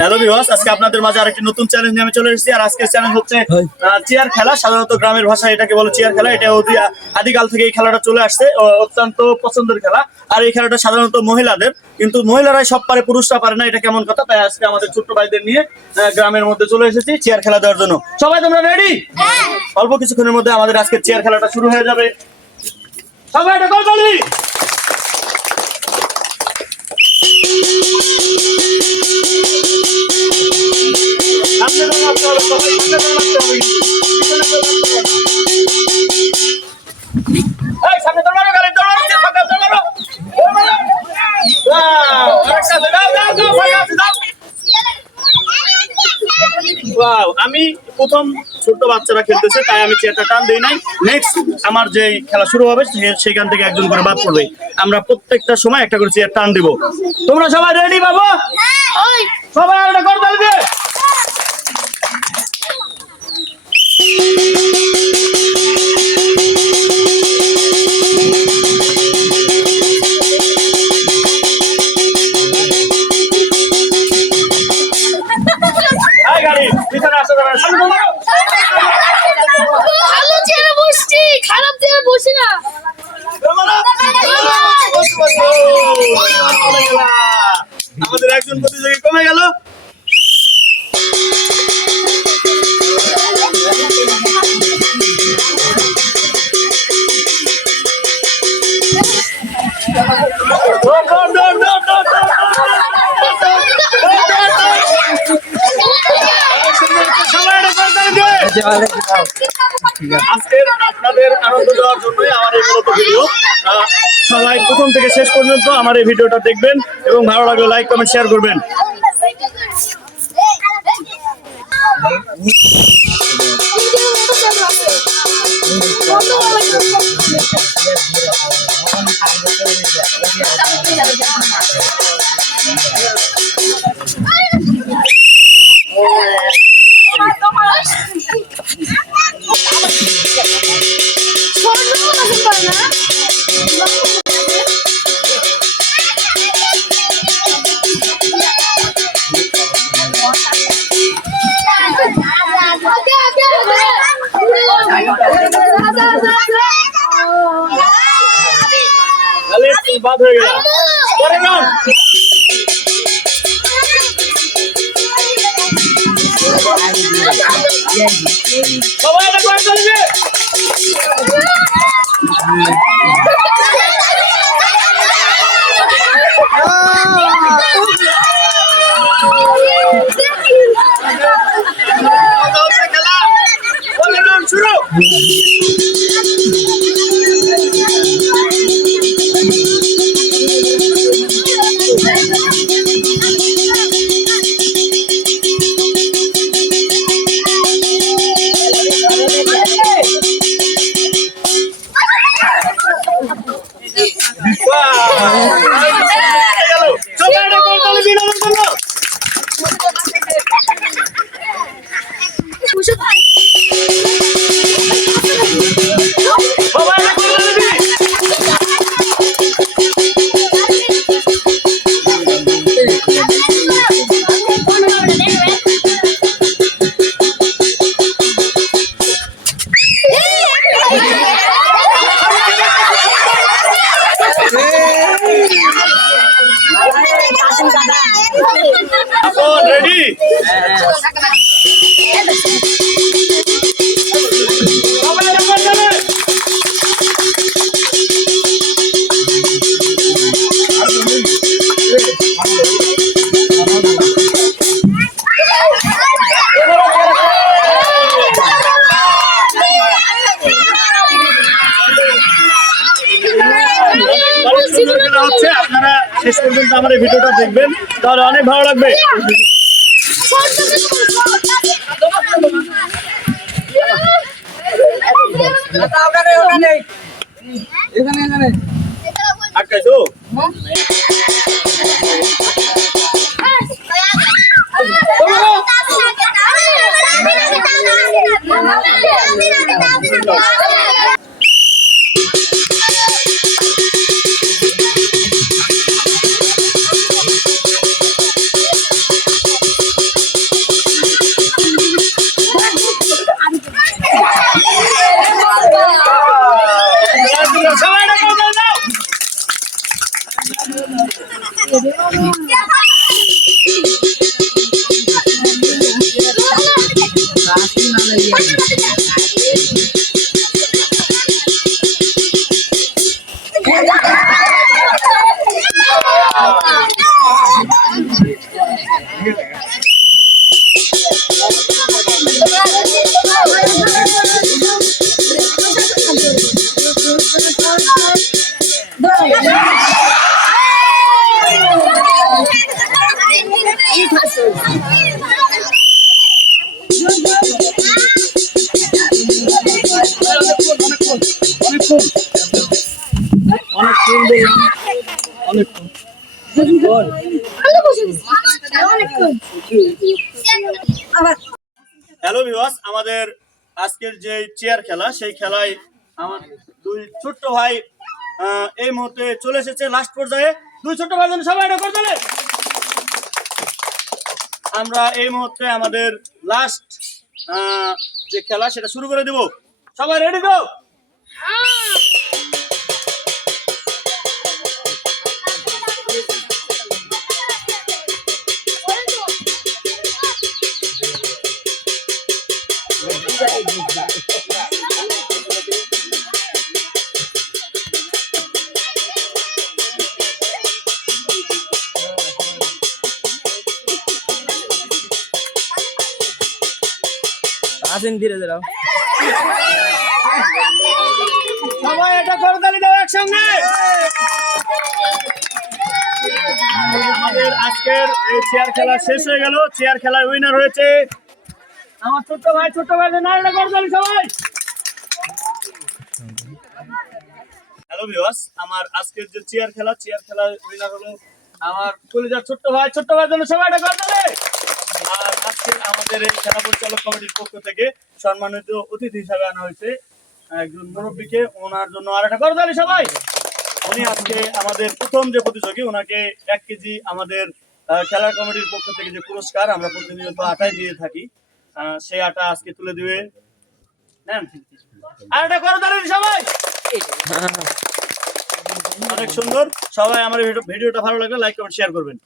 Hello viewers আজকে আপনাদের মাঝে আরেকটি নতুন চ্যালেঞ্জ নিয়ে আমি চলে এসেছি। আর আজকের চ্যালেঞ্জ হচ্ছে চেয়ার খেলা। সাধারণত গ্রামের ভাষায় এটাকে বলে চেয়ার খেলা। এটা অতি আদিকাল থেকে এই খেলাটা চলে আসছে অত্যন্ত পছন্দের খেলা। আর এই খেলাটা সাধারণত মহিলাদের। কিন্তু মহিলারাই সব পারে পুরুষরা পারে না এটা কেমন কথা? তাই আজকে আমাদের ছোট্ট ভাইদের নিয়ে আহ, গ্রামের মধ্যে চলে এসেছি চেয়ার খেলা দেওয়ার জন্য। সবাই তোমরা রেডি অল্প কিছুক্ষণের মধ্যে আমাদের আজকের চেয়ার খেলাটা শুরু হয়ে যাবে। সবাই এটা আমি প্রথম ছোট বাচ্চারা খেলতেছে তাই আমি চেয়ারটা টান দিই নাই। নেক্সট আমার যে খেলা শুরু হবে সেখান থেকে একজন করে বাদ পড়বে। আমরা প্রত্যেকটা সময় একটা করে চেয়ার টান দিব। তোমরা সবাই রেডি বাবু? সবাই একটা করে তালি দিয়ে আমাদের একজন প্রতিযোগী কমে গেল। আজকের আপনাদের আনন্দ দেওয়ার জন্যই আমার এই মূলত ভিডিও সবাই প্রথম থেকে শেষ পর্যন্ত আমার এই ভিডিওটা দেখবেন এবং ভালো লাগলে লাইক কমেন্ট শেয়ার করবেন। বাদ হয়ে গেল পরের round। সবাই এটা করে চলবে মজা হচ্ছে খেলা পরের round শুরু শেষ পর্যন্ত আমার এই ভিডিওটা দেখবেন। তাহলে অনেক ভালো লাগবে। আটকাইছো 不是是 হ্যালো ভিউয়ার্স আমাদের আজকের যে চেয়ার খেলা সেই খেলায় আমার দুই ছোট্ট ভাই আহ, এই মুহূর্তে চলে এসেছে লাস্ট পর্যায়ে। দুই ছোট্ট ভাই সবাই এটা করে দেবে। আমরা এই মুহূর্তে আমাদের লাস্ট যে খেলা সেটা শুরু করে দেব। সবাই রেডি তো দাও একসঙ্গে। আমাদের আজকের এই চেয়ার খেলা শেষ হয়ে গেল। চেয়ার খেলার উইনার হয়েছে আমার ছোট্ট ভাই ছোট্ট ভাই নারীরা করে তালি সবাই। হ্যালো ভিউয়ার্স আমার আজকের যে চেয়ার খেলা চেয়ার খেলার উইনার হলো আমার কলিজার ছোট্ট ভাই ছোট্ট ভাই জন্য সবাই এটা করে। আর আজকে আমাদের এই খেলা পরিচালক কমিটির পক্ষ থেকে সম্মানিত অতিথি হিসাবে আনা হয়েছে একজন মুরব্বীকে, ওনার জন্য আর একটা করতালি সবাই। উনি আজকে আমাদের প্রথম যে প্রতিযোগী, ওনাকে এক কেজি আমাদের খেলার কমিটির পক্ষ থেকে যে পুরস্কার আমরা প্রতিনিয়ত আটাই দিয়ে থাকি সেই আটা আজকে তুলে দিবে। আর একটা দাঁড়িয়ে সবাই! অনেক সুন্দর। সবাই আমার ভিডিও- ভিডিওটা ভালো লাগলে লাইক কমেন্ট শেয়ার করবেন।